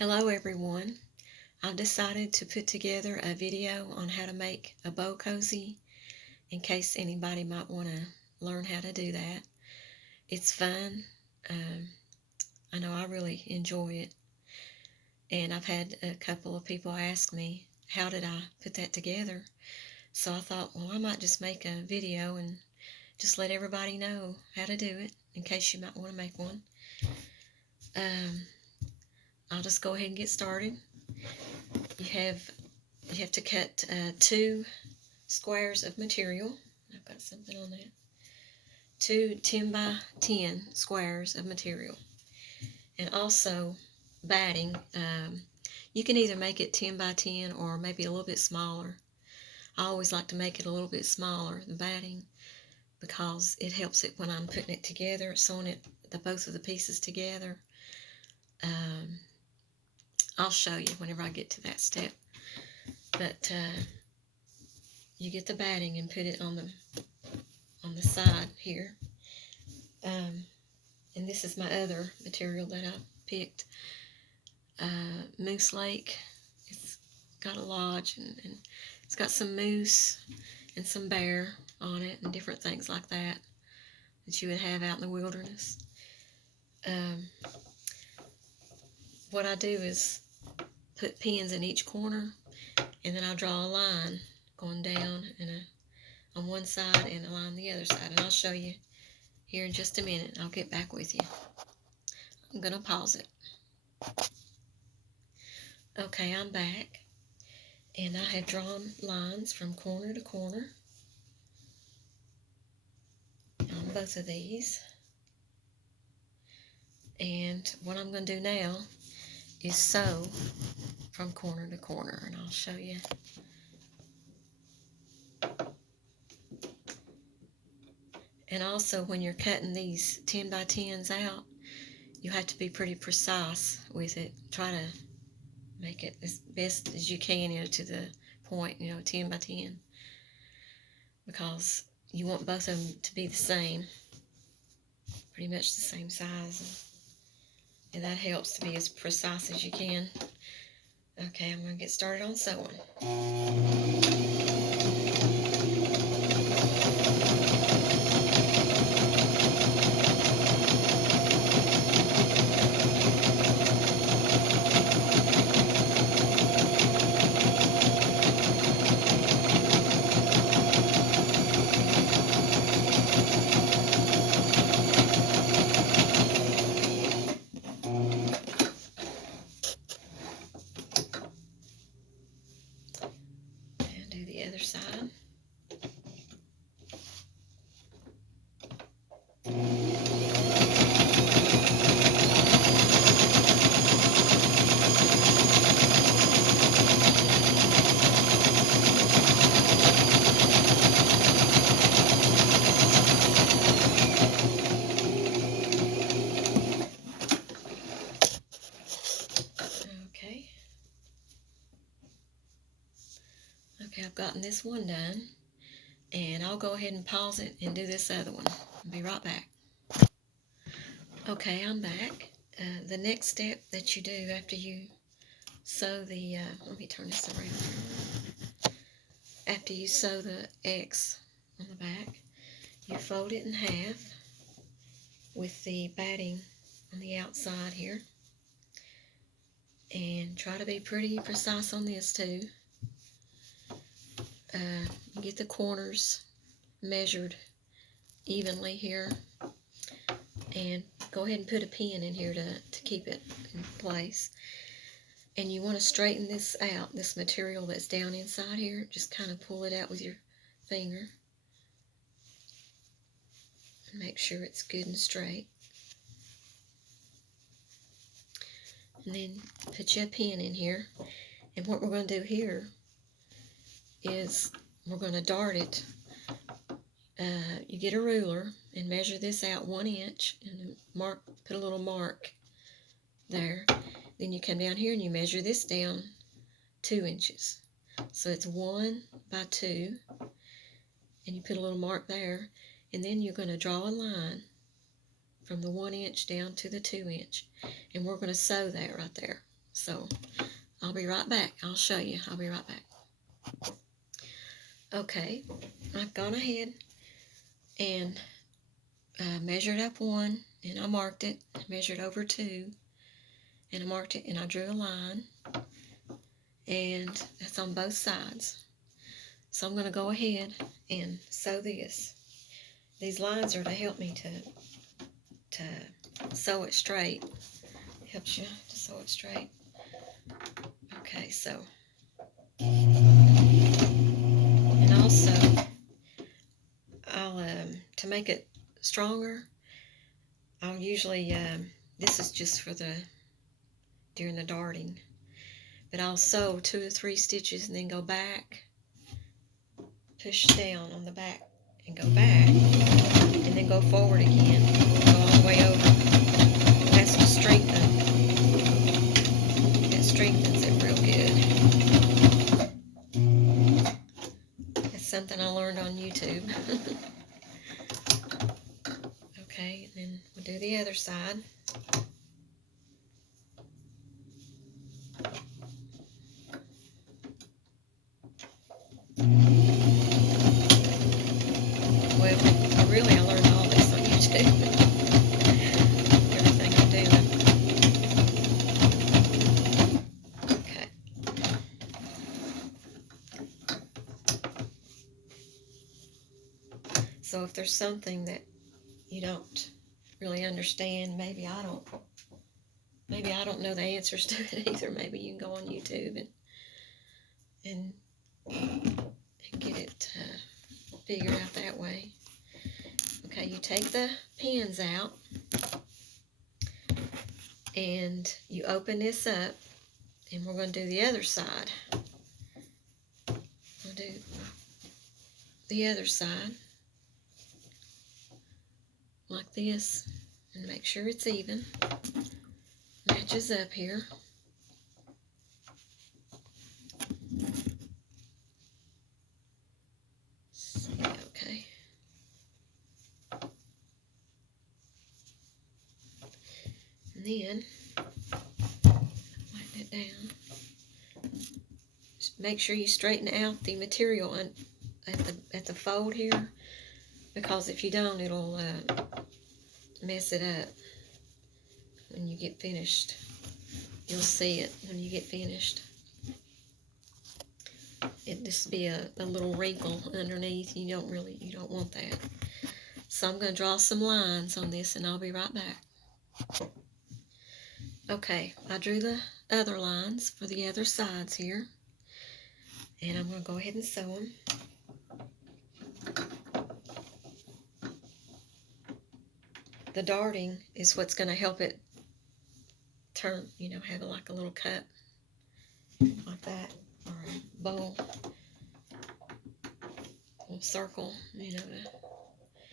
Hello everyone. I've decided to put together a video on how to make a bow cozy in case anybody might want to learn how to do that. It's fun. I know I really enjoy it. And I've had a couple of people ask me, how did I put that together? So I thought, well, I might just make a video and just let everybody know how to do it in case you might want to make one. I'll just go ahead and get started. You have to cut 2 squares of material. I've got something on that. 2 10 by 10 squares of material. And also batting. You can either make it 10 by 10 or maybe a little bit smaller. I always like to make it a little bit smaller, the batting, because it helps it when I'm putting it together, sewing both of the pieces together. I'll show you whenever I get to that step. But you get the batting and put it on the side here. And this is my other material that I picked. Moose Lake. It's got a lodge and it's got some moose and some bear on it and different things like that you would have out in the wilderness. What I do is put pins in each corner, and then I'll draw a line going down on one side and a line on the other side. And I'll show you here in just a minute. I'll get back with you. I'm going to pause it. Okay, I'm back. And I have drawn lines from corner to corner on both of these. And what I'm going to do now is sew from corner to corner, and I'll show you. And also, when you're cutting these 10 by 10s out, you have to be pretty precise with it. Try to make it as best as you can, to the point, 10 by 10, because you want both of them to be the same, pretty much the same size, and that helps to be as precise as you can. Okay, I'm going to get started on sewing. Do the other side. Okay, I've gotten this one done, and I'll go ahead and pause it and do this other one. I'll be right back. Okay, I'm back. The next step that you do after you sew the, let me turn this around. After you sew the X on the back, you fold it in half with the batting on the outside here. And try to be pretty precise on this too. Get the corners measured evenly here, and go ahead and put a pin in here to keep it in place. And you want to straighten this out, this material that's down inside here. Just kind of pull it out with your finger and make sure it's good and straight. And then put your pin in here. And what we're going to do here is we're going to dart it. You get a ruler and measure this out 1 inch and put a little mark there. Then you come down here and you measure this down 2 inches. So it's 1 by 2, and you put a little mark there, and then you're going to draw a line from the 1 inch down to the 2 inch, and we're going to sew that right there. So I'll be right back. I'll show you. I'll be right back. Okay, I've gone ahead and measured up 1, and I marked it. I measured over 2, and I marked it, and I drew a line, and that's on both sides. So I'm going to go ahead and sew this. These lines are to help me to sew it straight. Helps you to sew it straight. Okay, so, and also, I'll to make it stronger, I'll usually this is just for during the darting, but I'll sew 2 or 3 stitches and then go back, push down on the back and go back, and then go forward again, go all the way over. That's to strengthen. It strengthens it real good. That's something I learned on YouTube. Okay, and then we'll do the other side. Well, I learned all this on YouTube. Everything I'm doing. Okay. So if there's something that you don't really understand, maybe I don't know the answers to it either. Maybe you can go on YouTube and get it figured out that way. Okay, you take the pins out and you open this up, and we're going to do the other side. We'll do the other side like this, and make sure it's even, matches up here. Okay. And then lighten it down. Just make sure you straighten out the material at the fold here, because if you don't, it'll mess it up when you get finished. You'll see it when you get finished. It just be a little wrinkle underneath. You don't want that. So I'm going to draw some lines on this, and I'll be right back. Okay, I drew the other lines for the other sides here, and I'm going to go ahead and sew them. The darting is what's going to help it turn, have like a little cut like that, or a bowl, a little circle,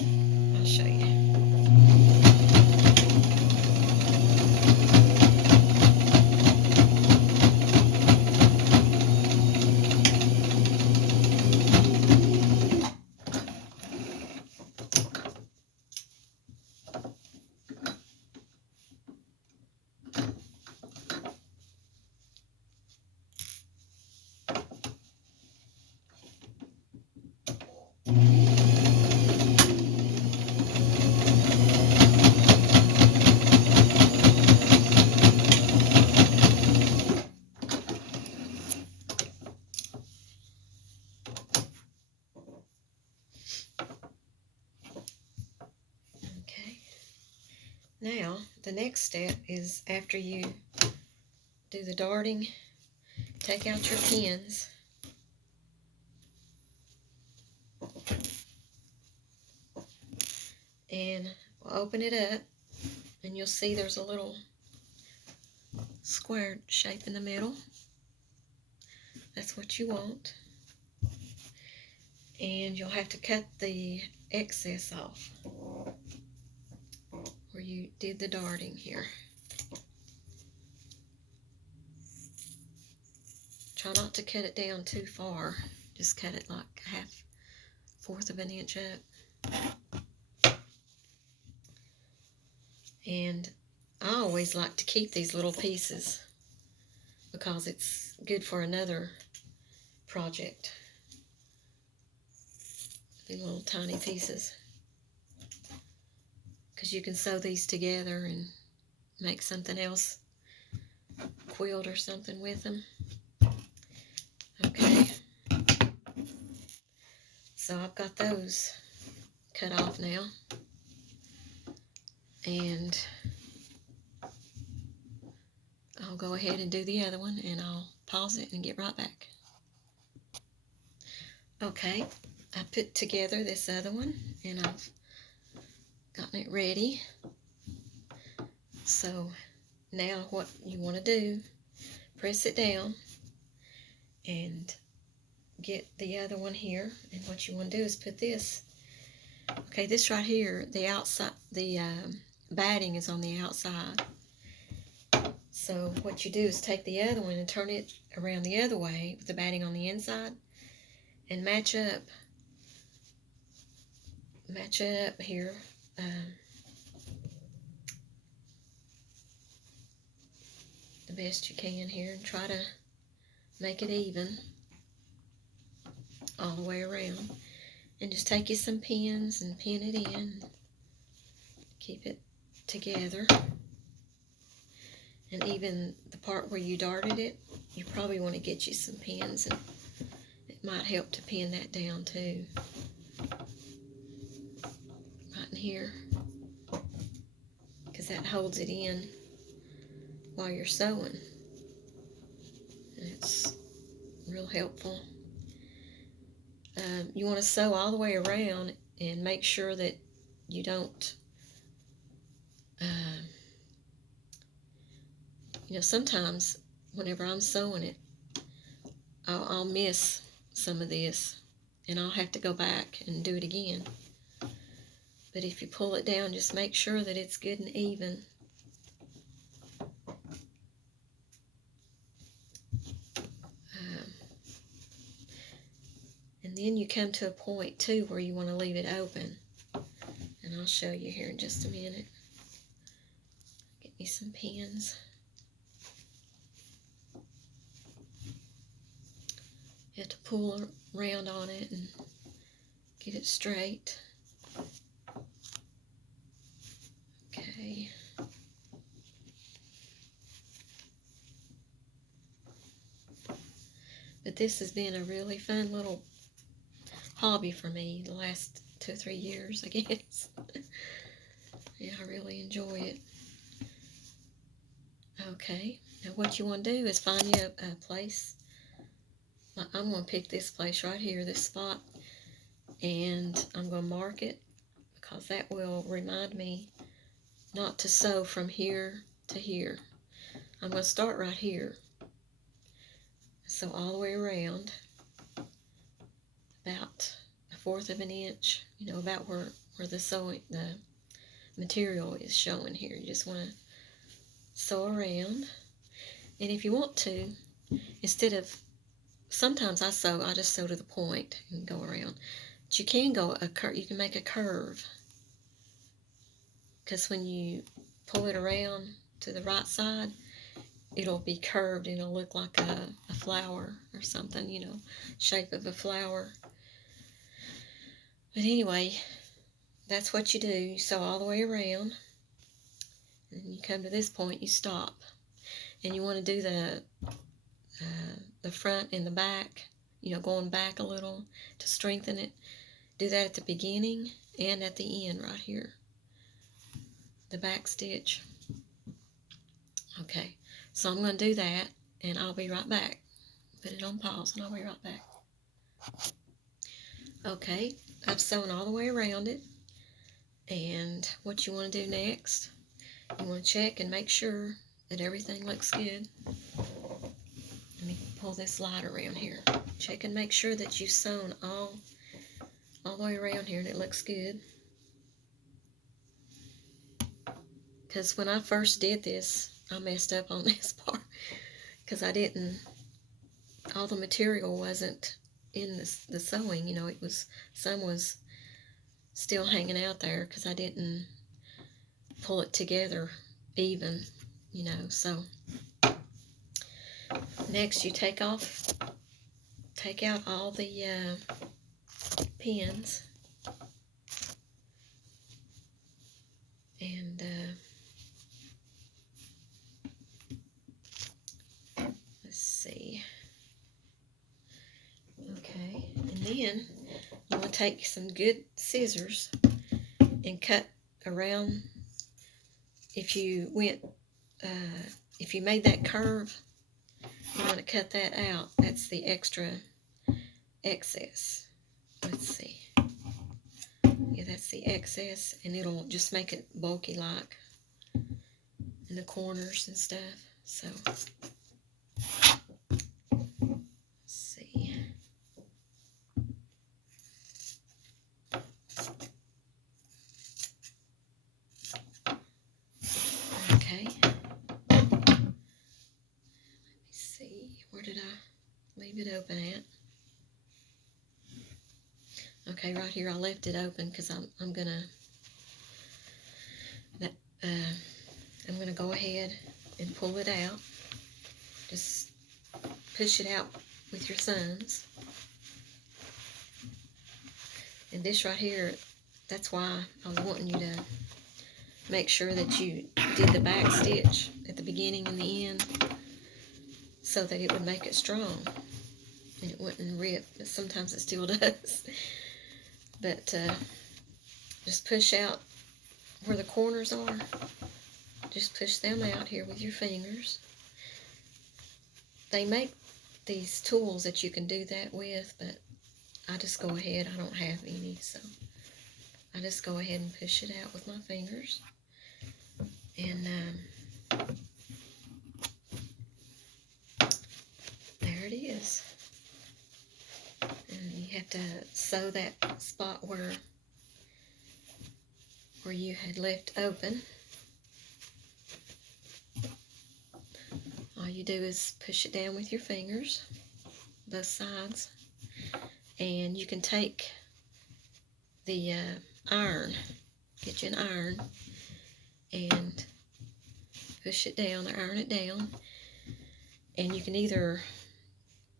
I'll show you. Now, the next step is, after you do the darting, take out your pins. And we'll open it up, and you'll see there's a little square shape in the middle. That's what you want. And you'll have to cut the excess off where you did the darting here. Try not to cut it down too far. Just cut it like 1/4 of an inch up. And I always like to keep these little pieces because it's good for another project. The little tiny pieces, because you can sew these together and make something else, quilt or something with them. Okay, so I've got those cut off now, and I'll go ahead and do the other one, and I'll pause it and get right back. Okay, I put together this other one, and I've gotten it ready. So now what you want to do, press it down and get the other one here, and what you want to do is put this. Okay, this right here, the outside, the batting is on the outside. So what you do is take the other one and turn it around the other way with the batting on the inside, and match up here. The best you can here, and try to make it even all the way around. And just take you some pins and pin it in. Keep it together. And even the part where you darted it, you probably want to get you some pins, and it might help to pin that down too. Right in here, because that holds it in while you're sewing. And it's real helpful. You want to sew all the way around and make sure that you don't, sometimes whenever I'm sewing it, I'll miss some of this, and I'll have to go back and do it again. But if you pull it down, just make sure that it's good and even. And then you come to a point too where you want to leave it open. And I'll show you here in just a minute. Get me some pins. You have to pull around on it and get it straight. Okay. But this has been a really fun little hobby for me the last 2 or 3 years, I guess. Yeah, I really enjoy it. Okay, now what you want to do is find you a place. I'm going to pick this place right here, this spot, and I'm going to mark it, because that will remind me not to sew from here to here. I'm going to start right here. Sew all the way around, about 1/4 of an inch, about where the material is showing here. You just want to sew around. And if you want to, sometimes I just sew to the point and go around. But you can you can make a curve, because when you pull it around to the right side, it'll be curved and it'll look like a flower or something, shape of a flower. But anyway, that's what you do. You sew all the way around, and then you come to this point, you stop. And you want to do the front and the back, going back a little to strengthen it. Do that at the beginning and at the end right here, the back stitch. Okay, so I'm going to do that, and I'll be right back. Put it on pause, and I'll be right back. Okay, I've sewn all the way around it, and what you want to do next, you want to check and make sure that everything looks good. Let me pull this light around here. Check and make sure that you've sewn all the way around here and it looks good. Because when I first did this, I messed up on this part, because all the material wasn't in the sewing, some was still hanging out there because I didn't pull it together even, so Next, you take out all the pins, and let's see. Okay, and then you want to take some good scissors and cut around. If you made that curve, you want to cut that out. That's the excess. Let's see. Yeah, that's the excess, and it'll just make it bulky like in the corners and stuff. So, let's see. Okay. Let me see. Where did I leave it open at? Okay, right here I left it open because I'm gonna go ahead and pull it out. Just push it out with your thumbs. And this right here, that's why I was wanting you to make sure that you did the back stitch at the beginning and the end so that it would make it strong and it wouldn't rip, but sometimes it still does. But just push out where the corners are. Just push them out here with your fingers. They make these tools that you can do that with, but I just go ahead. I don't have any, so I just go ahead and push it out with my fingers. And there it is. And you have to sew that spot where you had left open. All you do is push it down with your fingers, both sides, and you can take the iron, get you an iron, and push it down, iron it down, and you can either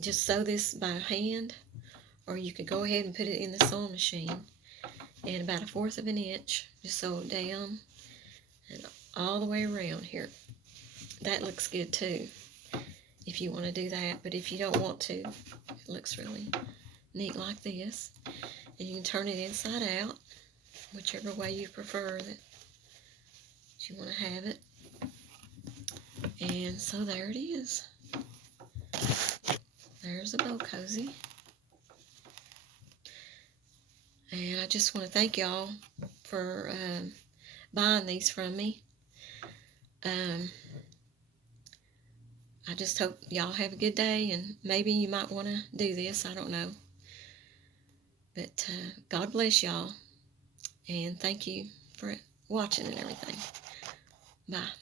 just sew this by hand, or you could go ahead and put it in the sewing machine, and about 1/4 of an inch, just sew it down and all the way around here. That looks good too, if you want to do that, but if you don't want to, it looks really neat like this. And you can turn it inside out, whichever way you prefer that you want to have it. And so there it is. There's a bow cozy. And I just want to thank y'all for buying these from me. I just hope y'all have a good day, and maybe you might want to do this. I don't know. But God bless y'all, and thank you for watching and everything. Bye.